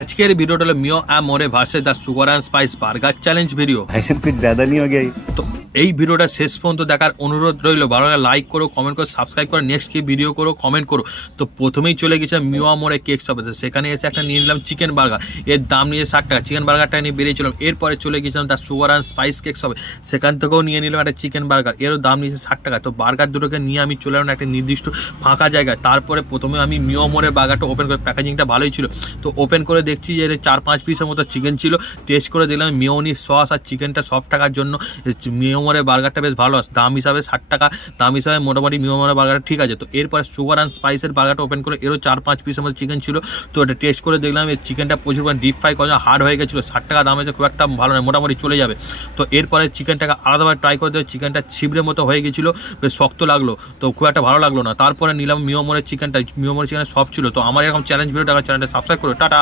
আজকের ভিডিওটা হলো Mio Amore versus the sugar and spice burger challenge video. ऐसे कुछ ज्यादा नहीं हो गया ये? তো এই ভিডিওটা শেষ পর্যন্ত দেখার অনুরোধ রইল। ভালো লাগে লাইক করো, কমেন্ট করো, সাবস্ক্রাইব করো, নেক্সট কি ভিডিও করো, কমেন্ট করো। তো প্রথমেই চলে গেছিলাম মিও আমোরে কেক শপে, সেখানে এসে একটা নিয়ে নিলাম চিকেন বার্গার। এর দাম নিয়ে 60 টাকা, চিকেন বার্গারটা নিয়ে বেরিয়েছিলাম। এরপরে চলে গেছিলাম the sugar and spice cake শপে, সেখান থেকেও নিয়ে নিলাম একটা চিকেন বার্গার। এরও দাম নিয়েছে 60 টাকা। তো বার্গার দুটোকে নিয়ে আমি চলে এলাম একটা নির্দিষ্ট ফাঁকা জায়গায়। তারপরে প্রথমে আমি মিও আমোরের বার্গারটা ওপেন করে, প্যাকেজিংটা ভালোই ছিল, তো ওপেন করে দেখছি যে 4-5 পিসের মতো চিকেন ছিল। টেস্ট করে দেখলাম মিওনিজ সস আর চিকেনটা সফট থাকার জন্য মিও আমোরের বার্গারটা বেশ ভালো আছে। দাম হিসাবে 60 টাকা, দাম হিসাবে মোটামুটি মিও আমোরের বার্গারটা ঠিক আছে। তো এরপরে সুগার অ্যান্ড স্পাইসের বার্গারটা ওপেন করে, এরও 4-5 পিসের মতো চিকেন ছিল। তো এটা টেস্ট করে দেখলাম এই চিকেনটা প্রচুর পরিমাণ ডিপ ফ্রাই করা, হার্ড হয়ে গেছিলো। 60 টাকা দাম হয়েছে, খুব একটা ভালো নয়, মোটামুটি চলে যাবে। তো এরপরে চিকেনটাকে আলাদাভাবে ট্রাই করে দেয়, চিকেনটা ছিবড়ের মতো হয়ে গেছিলো, বেশ শক্ত লাগলো, তো খুব একটা ভালো লাগলো না। তারপরে নিলাম মিও আমোরের চিকেনটা, মিও আমোরের চিকেন সফট ছিল। তো আমার এরকম চ্যালেঞ্জ ভিডিও টাকা চ্যানেলটা সাবস্ক্রাইব করো। টাটা।